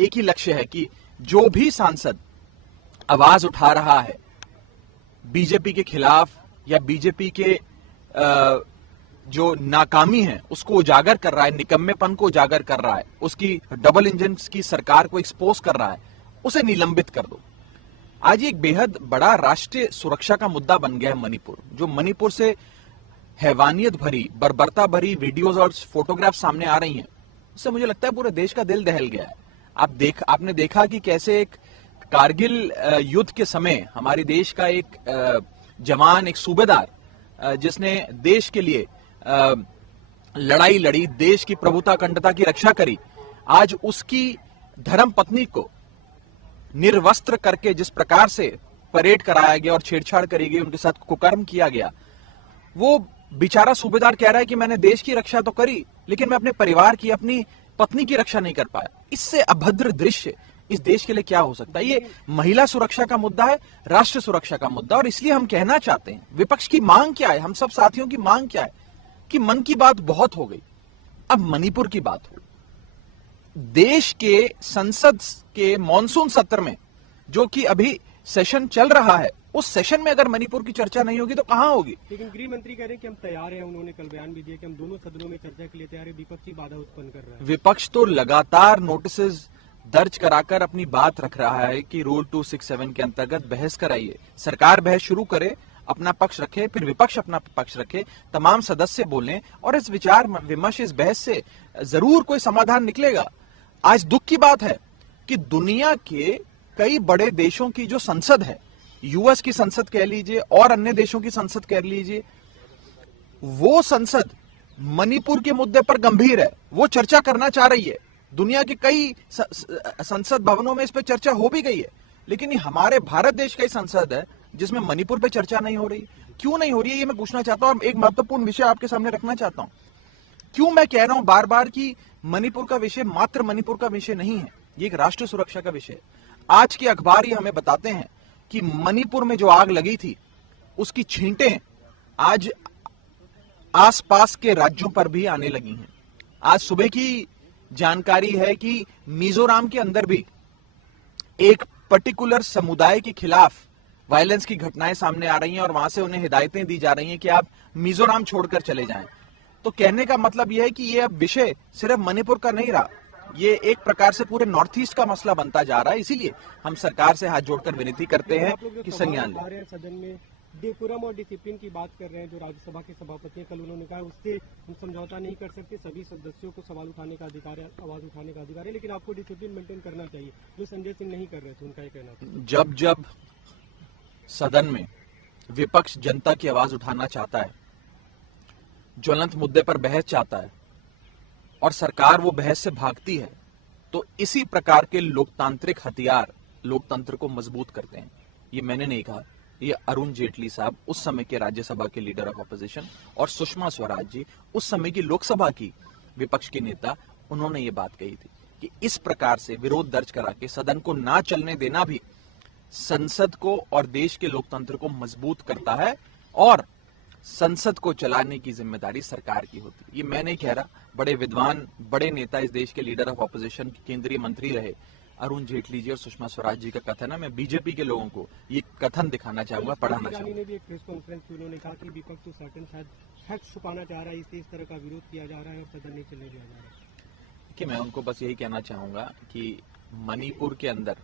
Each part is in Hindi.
एक ही लक्ष्य है कि जो भी सांसद आवाज उठा रहा है बीजेपी के खिलाफ या बीजेपी के जो नाकामी है उसको उजागर कर रहा है, निकम्मेपन को उजागर कर रहा है, उसकी डबल इंजन की सरकार को एक्सपोज कर रहा है, उसे निलंबित कर दो। आज एक बेहद बड़ा राष्ट्रीय सुरक्षा का मुद्दा बन गया है मणिपुर। जो मणिपुर से हैवानियत भरी, बर्बरता भरी वीडियोस और फोटोग्राफ सामने आ रही हैं, उससे मुझे लगता है पूरे देश का दिल दहल गया है। आपने देखा कि कैसे एक कारगिल युद्ध के समय हमारे देश का एक जवान, एक सूबेदार जिसने देश के लिए लड़ाई लड़ी, देश की प्रभुता अखंडता की रक्षा करी, आज उसकी धर्म पत्नी को निर्वस्त्र करके जिस प्रकार से परेड कराया गया और छेड़छाड़ करी गई, उनके साथ कुकर्म किया गया, वो बेचारा सूबेदार कह रहा है कि मैंने देश की रक्षा तो करी लेकिन मैं अपने परिवार की, अपनी पत्नी की रक्षा नहीं कर पाया। इससे अभद्र दृश्य इस देश के लिए क्या हो सकता है? ये महिला सुरक्षा का मुद्दा है, राष्ट्र सुरक्षा का मुद्दा। और इसलिए हम कहना चाहते हैं, विपक्ष की मांग क्या है, हम सब साथियों की मांग क्या है कि मन की बात बहुत हो गई, अब मणिपुर की बात हो। देश के संसद के मॉनसून सत्र में, जो कि अभी सेशन चल रहा है, उस सेशन में अगर मणिपुर की चर्चा नहीं होगी तो कहां होगी? लेकिन गृह मंत्री कह रहे हैं कि हम तैयार हैं, उन्होंने कल बयान भी दिया कि हम दोनों सदनों में चर्चा के लिए तैयार है, विपक्षी बाधा उत्पन्न कर रहा है। विपक्ष तो लगातार नोटिस दर्ज कराकर अपनी बात रख रहा है कि रूल 267 के अंतर्गत बहस कराइए, सरकार बहस शुरू करे, अपना पक्ष रखे, फिर विपक्ष अपना पक्ष रखे, तमाम सदस्य बोलें और इस विचार विमर्श, इस बहस से जरूर कोई समाधान निकलेगा। आज दुख की बात है कि दुनिया के कई बड़े देशों की जो संसद है, यूएस की संसद कह लीजिए और अन्य देशों की संसद कह लीजिए, वो संसद मणिपुर के मुद्दे पर गंभीर है, वो चर्चा करना चाह रही है। दुनिया के कई संसद भवनों में इस पर चर्चा हो भी गई है, लेकिन ये हमारे भारत देश का ही संसद है जिसमें मणिपुर पे चर्चा नहीं हो रही। क्यों नहीं हो रही है, ये मैं पूछना चाहता हूं। एक महत्वपूर्ण विषय आपके सामने रखना चाहता हूं। क्यों मैं कह रहा हूं बार बार कि मणिपुर का विषय मात्र मणिपुर का विषय नहीं है, ये एक राष्ट्र सुरक्षा का विषय है। आज के अखबार ही हमें बताते हैं कि मणिपुर में जो आग लगी थी उसकी छींटें आज आसपास के राज्यों पर भी आने लगी हैं। आज सुबह की जानकारी है कि मिजोरम के अंदर भी एक पर्टिकुलर समुदाय के खिलाफ वायलेंस की घटनाएं सामने आ रही हैं और वहां से उन्हें हिदायतें दी जा रही हैं कि आप मिजोरम छोड़कर चले जाएं। तो कहने का मतलब यह है कि यह अब विषय सिर्फ मणिपुर का नहीं रहा, ये एक प्रकार से पूरे नॉर्थ ईस्ट का मसला बनता जा रहा है। इसीलिए हम सरकार से हाथ जोड़कर विनती करते हैं कि संज्ञान लें। सदन में डेकोरम और डिसिप्लिन की बात कर रहे हैं, जो राज्यसभा के सभापति कल उन्होंने कहा उससे हम समझौता नहीं कर सकते, सभी सदस्यों को सवाल उठाने का अधिकार है, आवाज उठाने का अधिकार है, लेकिन आपको डिसिप्लिन मेंटेन करना चाहिए, जो संजय सिंह नहीं कर रहे थे, उनका ये कहना था। जब जब सदन में विपक्ष जनता की आवाज उठाना चाहता है, ज्वलंत मुद्दे पर बहस चाहता है और सरकार वो बहस से भागती है, तो इसी प्रकार के लोकतांत्रिक हथियार लोकतंत्र को मजबूत करते हैं। ये मैंने नहीं कहा, ये अरुण जेटली साहब, उस समय के राज्यसभा के लीडर ऑफ अपोजिशन, और सुषमा स्वराज जी, उस समय की लोकसभा की विपक्ष के नेता, उन्होंने ये बात कही थी कि इस प्रकार से विरोध दर्ज करा के सदन को ना चलने देना भी संसद को और देश के लोकतंत्र को मजबूत करता है और संसद को चलाने की जिम्मेदारी सरकार की होती है। ये मैं नहीं कह रहा, बड़े विद्वान, बड़े नेता, इस देश के लीडर ऑफ ऑपोजिशन, केंद्रीय मंत्री रहे अरुण जेटली जी और सुषमा स्वराज जी का कथन है। मैं बीजेपी के लोगों को ये कथन दिखाना चाहूंगा, पढ़ाना चाहूंगा। ने भी एक प्रेस कॉन्फ्रेंस में उन्होंने कहा कि विपक्ष तो शायद फैक्ट छुपाना चाह रहा है, इसलिए इस तरह का विरोध किया जा रहा है और सदन नहीं चलने दिया जा रहा है। कि मैं उनको बस यही कहना चाहूंगा कि मणिपुर के अंदर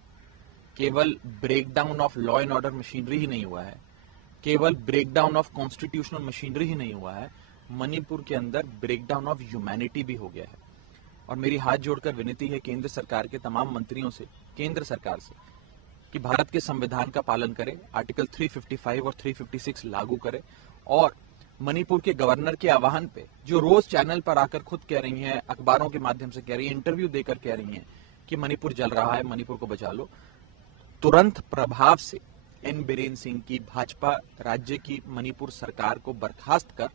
केवल breakdown of law and order machinery ही नहीं हुआ है, केवल ब्रेकडाउन ऑफ कॉन्स्टिट्यूशनल मशीनरी ही नहीं हुआ है, मणिपुर के अंदर ब्रेकडाउन ऑफ ह्यूमैनिटी भी हो गया है। और मेरी हाथ जोड़कर विनती है केंद्र सरकार के तमाम मंत्रियों से, केंद्र सरकार से, कि भारत के संविधान का पालन करें, आर्टिकल 355 और 356 लागू करें और मणिपुर के गवर्नर के आह्वान पे, जो रोज चैनल पर आकर खुद कह रही हैं, अखबारों के माध्यम से कह रही हैं, इंटरव्यू देकर कह रही हैं कि मणिपुर जल रहा है, मणिपुर को बचा लो, तुरंत प्रभाव से एन बीरेन सिंह की भाजपा राज्य की मणिपुर सरकार को बर्खास्त कर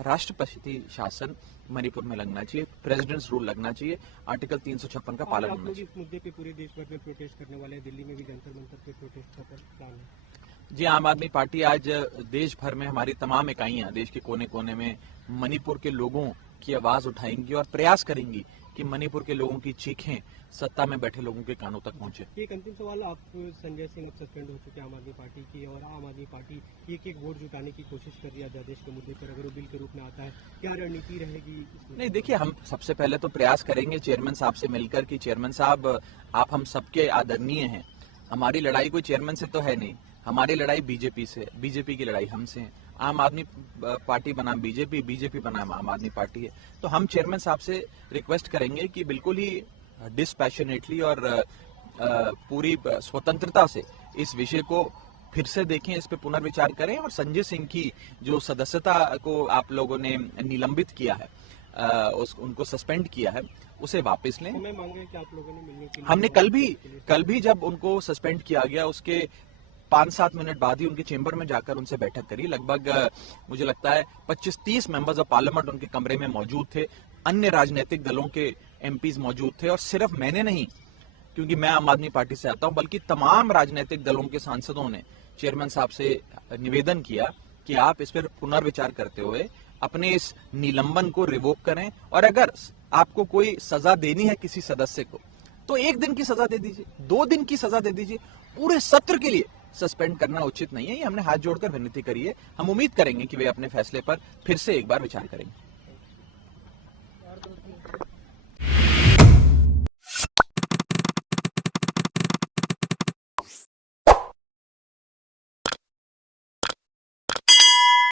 राष्ट्रपति शासन मणिपुर में लगना चाहिए, प्रेसिडेंट्स रूल लगना चाहिए, आर्टिकल 356 का पालन होना चाहिए। इस मुद्दे पे पूरे देश भर में प्रोटेस्ट करने वाले हैं, दिल्ली में भी जंतर मंतर पे प्रोटेस्ट का प्लान है। जी, आम आदमी पार्टी आज देश भर में, हमारी तमाम इकाइयां देश के कोने कोने में मणिपुर के लोगों की आवाज उठाएंगी और प्रयास करेंगी कि मणिपुर के लोगों की चीखें सत्ता में बैठे लोगों के कानों तक पहुंचे। एक अंतिम सवाल, आप संजय सिंह सस्पेंड हो चुके हैं आम आदमी पार्टी की, और आम आदमी पार्टी एक वोट जुटाने की कोशिश कर रही है अध्यादेश के मुद्दे पर, अगर वो बिल के रूप में आता है, क्या रणनीति रहेगी इसमें? नहीं, देखिए, हम सबसे पहले तो प्रयास करेंगे चेयरमैन साहब से मिलकर कि चेयरमैन साहब, आप हम सबके आदरणीय हैं, हमारी लड़ाई कोई चेयरमैन से तो है नहीं, हमारी लड़ाई बीजेपी से, बीजेपी की लड़ाई हमसे है। आम आदमी पार्टी बनाम बीजेपी, बीजेपी बनाम आम आदमी पार्टी है। तो हम चेयरमैन साहब से रिक्वेस्ट करेंगे कि बिल्कुल ही डिस्पैशनेटली और पूरी स्वतंत्रता से इस विषय को फिर से देखें, इस पे पुनर्विचार करें, और संजय सिंह की जो सदस्यता को आप लोगों ने निलंबित किया है, उनको सस्पेंड किया है, उसे वापस लें। समय मांग रहे हैं कि आप लोगों ने मिलने के लिए? हमने कल भी जब उनको सस्पेंड किया गया उसके 5-7 मिनट बाद ही उनके चेंबर में जाकर उनसे बैठक करी। लगभग मुझे लगता है 25-30 मेंबर्स ऑफ पार्लियामेंट उनके कमरे में मौजूद थे, अन्य राजनीतिक दलों के एमपीज मौजूद थे, और सिर्फ मैंने नहीं, क्योंकि मैं आम आदमी पार्टी से आता हूं, बल्कि तमाम राजनीतिक दलों के सांसदों ने चेयरमैन साहब से निवेदन किया कि आप इस पर पुनर्विचार करते हुए अपने इस निलंबन को रिवोक करें, और अगर आपको कोई सजा देनी है किसी सदस्य को तो 1 दिन की सजा दे दीजिए, 2 दिन की सजा दे दीजिए, पूरे सत्र के लिए सस्पेंड करना उचित नहीं है। ये हमने हाथ जोड़कर विनती करी है। हम उम्मीद करेंगे कि वे अपने फैसले पर फिर से एक बार विचार करेंगे।